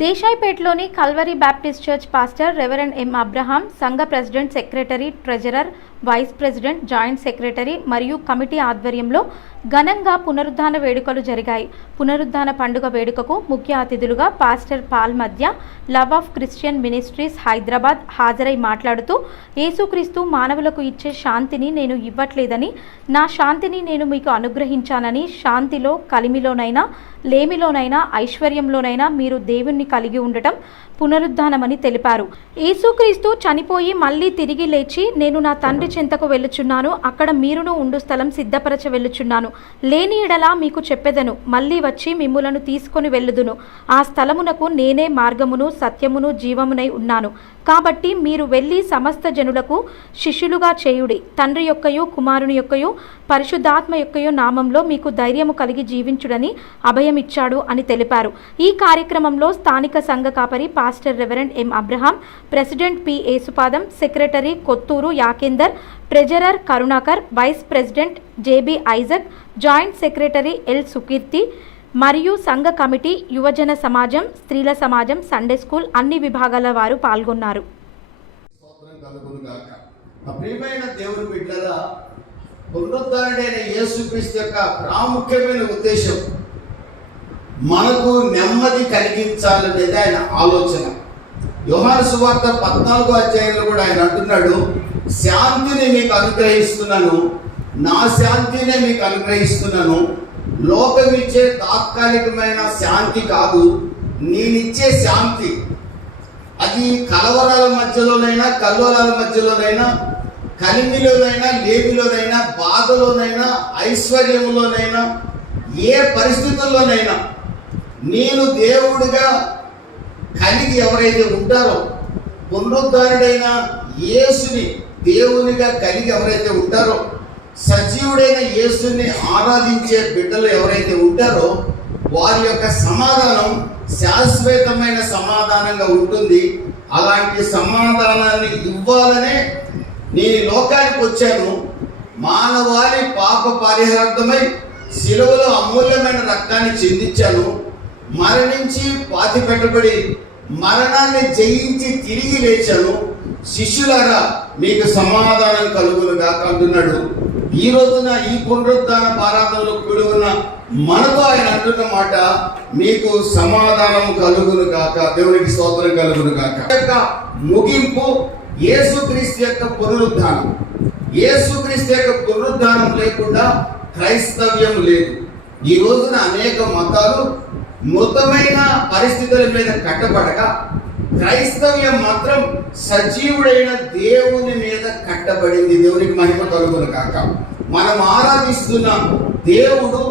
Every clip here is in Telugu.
దేశాయిపేటలోని Calvary Baptist church pastor reverend M Abraham, సంఘ president, secretary, treasurer, vice president, joint secretary మరియు కమిటీ ఆధ్వర్యంలో ఘనంగా పునరుద్ధాన వేడుకలు జరిగాయి. పునరుద్ధాన పండుగ వేడుకకు ముఖ్య అతిథులుగా పాస్టర్ పాల్ మధ్య, love of Christian ministries Hyderabad హాజరై మాట్లాడుతూ, యేసుక్రీస్తు మానవులకు ఇచ్చే శాంతిని నేను ఇవ్వట్లేదని, నా శాంతిని నేను మీకు అనుగ్రహించానని, శాంతిలో, కలిమిలోనైనా, లేమిలోనైనా, ఐశ్వర్యంలోనైనా మీరు దేవుణ్ణి కలిగి ఉండటం పునరుద్ధానమని తెలిపారు. యేసుక్రీస్తు చనిపోయి మళ్ళీ తిరిగి లేచి, నేను నా తండ్రి చెంతకు వెళ్ళుచున్నాను, అక్కడ మీరును ఉండు స్థలం సిద్ధపరచ వెళ్ళుచున్నాను, లేని ఎడలా మీకు చెప్పెదను, మళ్ళీ వచ్చి మిమ్ములను తీసుకొని వెళ్ళుదును, ఆ స్థలమునకు నేనే మార్గమును, సత్యమును, జీవమునై ఉన్నాను, కాబట్టి మీరు వెళ్ళి సమస్త జనులకు శిష్యులుగా చేయుడి, తండ్రి యొక్కయు, కుమారుని యొక్కయు, పరిశుద్ధాత్మ యొక్కయు నామంలో మీకు ధైర్యము కలిగి జీవించుడని అభయమిచ్చాడు అని తెలిపారు. ఈ కార్యక్రమంలో స్థానిక సంఘ కాపరి pastor reverend M Abraham, president P Yesupadam, secretary Kothuru Yakender, treasurer Karunakar, vice president J B Isaac, joint secretary L Sukeerthi మరియు సంఘ కమిటీ, యువజన సమాజం, స్త్రీల సమాజం, సండే స్కూల్ అన్ని విభాగాల వారు పాల్గొన్నారు. ప్రియమైన దేవుని బిడ్డలారా, పునరుద్ధరణైన యేసుక్రీస్తు యొక్క ప్రాముఖ్యమైన ఉద్దేశం మనకు నెమ్మది కలిగించాలనేది ఆయన ఆలోచన. యోహాను సువార్త 14వ అధ్యాయంలో కూడా ఆయన అంటున్నాడు, శాంతిని మీకు అనుగ్రహిస్తున్నాను, నా శాంతినే మీకు అనుగ్రహిస్తున్నాను, లోకం ఇచ్చే తాత్కాలికమైన శాంతి కాదు, నేనిచ్చే శాంతి అది కలవరాల మధ్యలోనైనా, కల్లోలాల మధ్యలోనైనా, కలిమిలోనైనా, లేమిలోనైనా, బాధలోనైనా, ఐశ్వర్యంలోనైనా, ఏ పరిస్థితుల్లోనైనా నేను దేవుడిగా కలిగి ఎవరైతే ఉంటారో, పునరుద్ధరణుడైన యేసుని దేవునిగా కలిగి ఎవరైతే ఉంటారో, సజీవుడైన యేసుని ఆరాధించే బిడ్డలు ఎవరైతే ఉంటారో వారి యొక్క సమాధానం శాశ్వతమైన సమాధానంగా ఉంటుంది. అలాంటి సమాధానాన్ని ఇవ్వాలనే నేను లోకానికి వచ్చాను. మానవాళి పాప పరిహారార్థమై శిలువలో అమూల్యమైన రక్తాన్ని చిందించాను, మరణించి పాతి పెట్టబడి మరణాన్ని జయించి తిరిగి లేచాను, శిష్యులారా మీకు సమాధానం కలుగును గాక అంటున్నాడు. ఈ రోజున ఈ పునరుద్ధాన ఆరాధనలో కూడి ఉన్న మనతో ఆయన అంటున్న మాట, మీకు సమాధానం కలుగును గాక, దేవునికి స్తోత్రం కలుగును గాక. యొక్క ముగింపు యేసుక్రీస్తు యొక్క పునరుద్ధానం. యేసుక్రీస్తు యొక్క పునరుద్ధానం లేకుండా క్రైస్తవ్యం లేదు. ఈ రోజున అనేక మతాలు మృతమైన పరిస్థితుల మీద కట్టబడక, క్రైస్తవ్యం మాత్రం సజీవుడైన దేవుని మీద కట్టబడింది. దేవునికి మహిమ కలుగును కాక. మనం ఆరాధిస్తున్న దేవుడు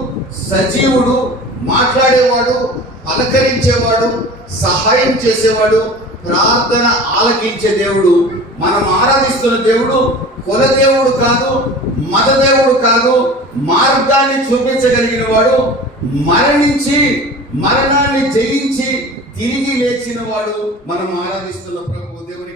సజీవుడు, మాట్లాడేవాడు, పలకరించేవాడు, సహాయం చేసేవాడు, ప్రార్థన ఆలకించే దేవుడు. మనం ఆరాధిస్తున్న దేవుడు కుల దేవుడు కాదు, మత దేవుడు కాదు, మార్గాన్ని చూపించగలిగిన వాడు, మరణించి మరణాన్ని జయించి తిరిగి లేచిన వాడు మనం ఆరాధిస్తున్న ప్రభు దేవుని